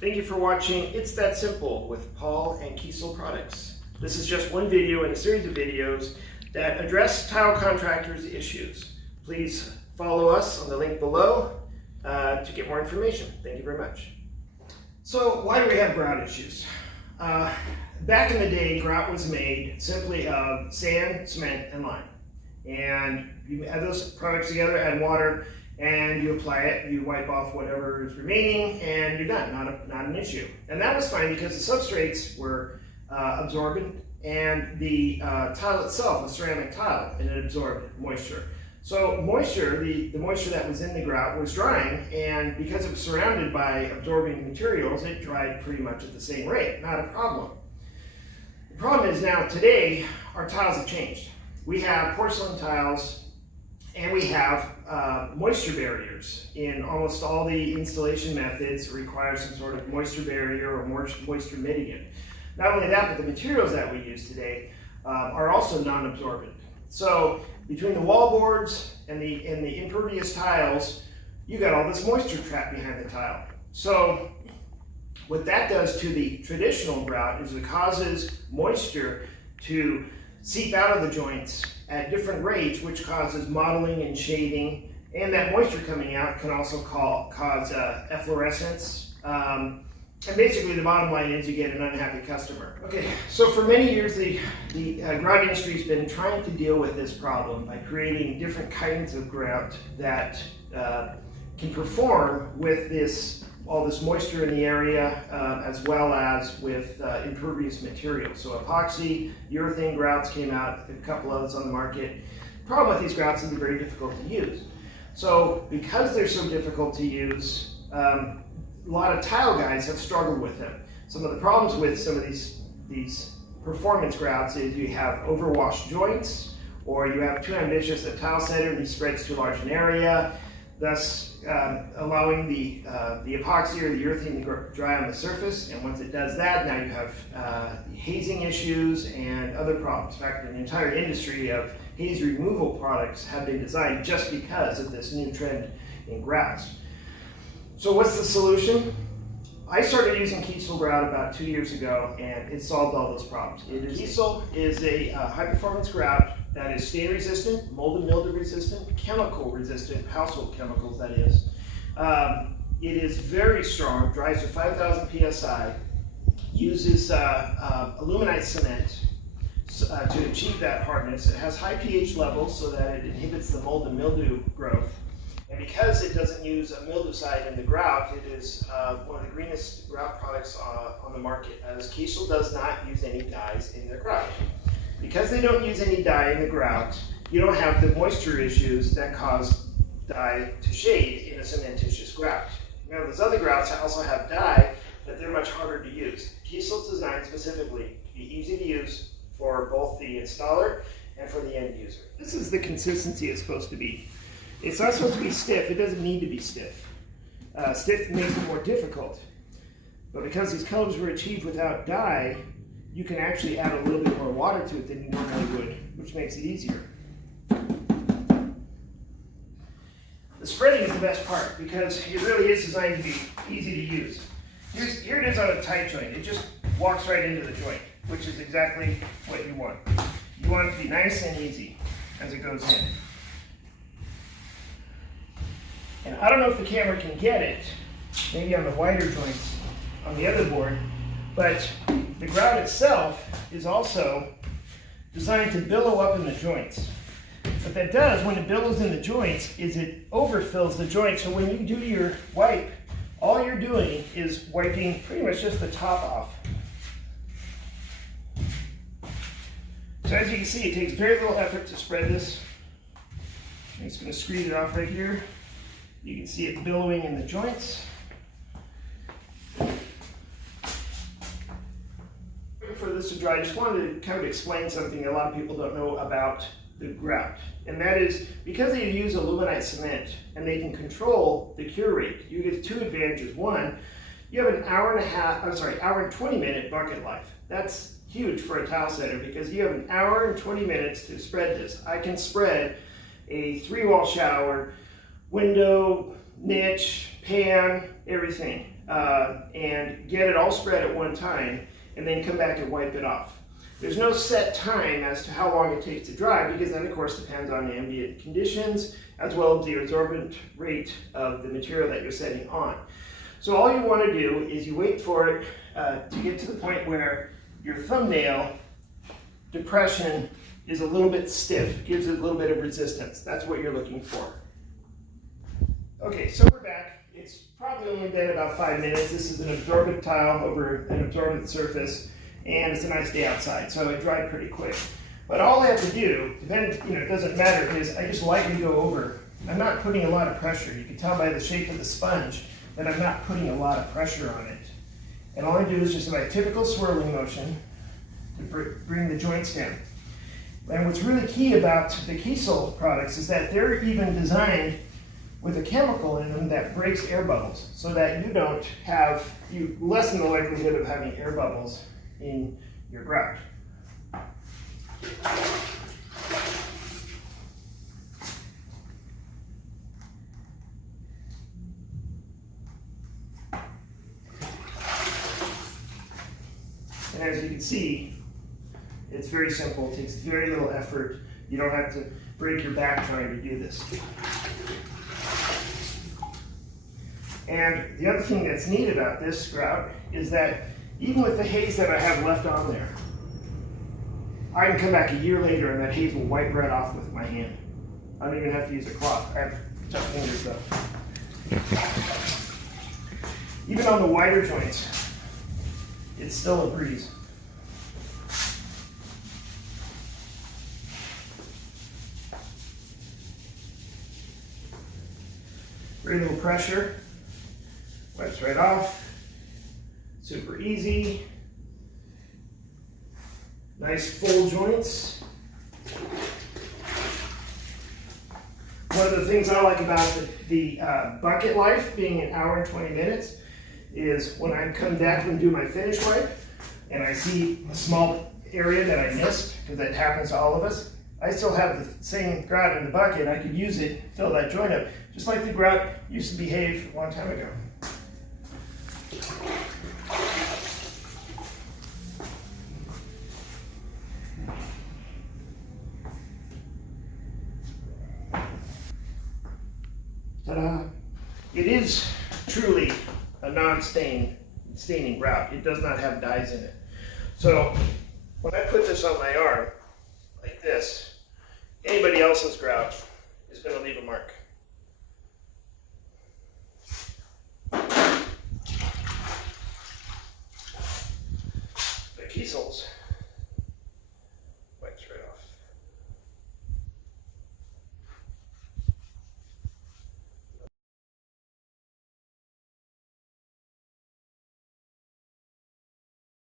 Thank you for watching It's That Simple with Paul and Kiesel Products. This is just one video in a series of videos that address tile contractors' issues. Please follow us on the link below to get more information. Thank you very much. So why do we have grout issues? Back in the day, grout was made simply of sand, cement, and lime. And you add those products together, add water, and you apply it, you wipe off whatever is remaining, and you're done, not an issue. And that was fine because the substrates were absorbent, and the tile itself, a ceramic tile, and it absorbed moisture. So moisture, the moisture that was in the grout was drying, and because it was surrounded by absorbing materials, it dried pretty much at the same rate, not a problem. The problem is now, today, our tiles have changed. We have porcelain tiles, and we have moisture barriers. In almost all the installation methods, it requires some sort of moisture barrier or moisture mitigant. Not only that, but the materials that we use today are also non-absorbent. So between the wall boards and the impervious tiles, you got all this moisture trapped behind the tile. So what that does to the traditional grout is it causes moisture to seep out of the joints at different rates, which causes mottling and shading, and that moisture coming out can also cause efflorescence. And basically the bottom line is you get an unhappy customer. Okay, so for many years the grout industry has been trying to deal with this problem by creating different kinds of grout that can perform with all this moisture in the area, as well as with impervious materials. So epoxy, urethane grouts came out, a couple others on the market. The problem with these grouts is they're very difficult to use. So because they're so difficult to use, a lot of tile guys have struggled with them. Some of the problems with some of these performance grouts is you have overwashed joints, or you have too ambitious a tile setter and he spreads too large an area, thus allowing the epoxy or the urethane to dry on the surface. And once it does that, now you have hazing issues and other problems. In fact, an entire industry of haze removal products have been designed just because of this new trend in grouts. So what's the solution? I started using Kiesel grout about 2 years ago, and it solved all those problems. Kiesel is a high-performance grout that is stain resistant, mold and mildew resistant, chemical resistant, household chemicals that is. It is very strong, dries to 5,000 psi, uses aluminite cement to achieve that hardness. It has high pH levels so that it inhibits the mold and mildew growth. And because it doesn't use a mildewcide in the grout, it is one of the greenest grout products on the market, as Kiesel does not use any dyes in their grout. Because they don't use any dye in the grout, you don't have the moisture issues that cause dye to shade in a cementitious grout. Now, those other grouts also have dye, but they're much harder to use. Kiesel is designed specifically to be easy to use for both the installer and for the end user. This is the consistency it's supposed to be. It's not supposed to be stiff. It doesn't need to be stiff. Stiff makes it more difficult. But because these colors were achieved without dye, you can actually add a little bit more water to it than you normally would, which makes it easier. The spreading is the best part because it really is designed to be easy to use. Here it is on a tight joint. It just walks right into the joint, which is exactly what you want. You want it to be nice and easy as it goes in. And I don't know if the camera can get it, maybe on the wider joints on the other board, but the grout itself is also designed to billow up in the joints. What that does when it billows in the joints is it overfills the joint, so when you do your wipe, all you're doing is wiping pretty much just the top off. So as you can see, it takes very little effort to spread this. I'm just going to squeeze it off right here. You can see it billowing in the joints. For this to dry, I just wanted to kind of explain something a lot of people don't know about the grout. And that is, because they use aluminite cement and they can control the cure rate, you get two advantages. One, you have an hour and 20 minute bucket life. That's huge for a tile setter because you have an hour and 20 minutes to spread this. I can spread a 3-wall shower, window, niche, pan, everything. and get it all spread at one time, and then come back and wipe it off. There's no set time as to how long it takes to dry, because that of course depends on ambient conditions as well as the absorbent rate of the material that you're setting on. So all you want to do is you wait for it to get to the point where your thumbnail depression is a little bit stiff, gives it a little bit of resistance. That's what you're looking for. Okay, so we're back. It's probably only been about 5 minutes. This is an absorbent tile over an absorbent surface, and it's a nice day outside, so it dried pretty quick. But all I have to do, it doesn't matter, is I just lightly go over. I'm not putting a lot of pressure. You can tell by the shape of the sponge that I'm not putting a lot of pressure on it. And all I do is just my typical swirling motion to bring the joints down. And what's really key about the Kiesel products is that they're even designed with a chemical in them that breaks air bubbles, so that you lessen the likelihood of having air bubbles in your grout. And as you can see, it's very simple. It takes very little effort. You don't have to break your back trying to do this. And the other thing that's neat about this grout is that even with the haze that I have left on there, I can come back a year later and that haze will wipe right off with my hand. I don't even have to use a cloth. I have tough fingers though. Even on the wider joints, it's still a breeze. Very little pressure, wipes right off, super easy, nice full joints. One of the things I like about the bucket life being an hour and 20 minutes is when I come back and do my finish wipe and I see a small area that I missed, because that happens to all of us, I still have the same grout in the bucket. I could use it, fill that joint up, just like the grout used to behave a long time ago. Ta-da! It is truly a non-staining grout. It does not have dyes in it. So when I put this on my arm, like this, anybody else's grout is going to leave a mark. The Kiesels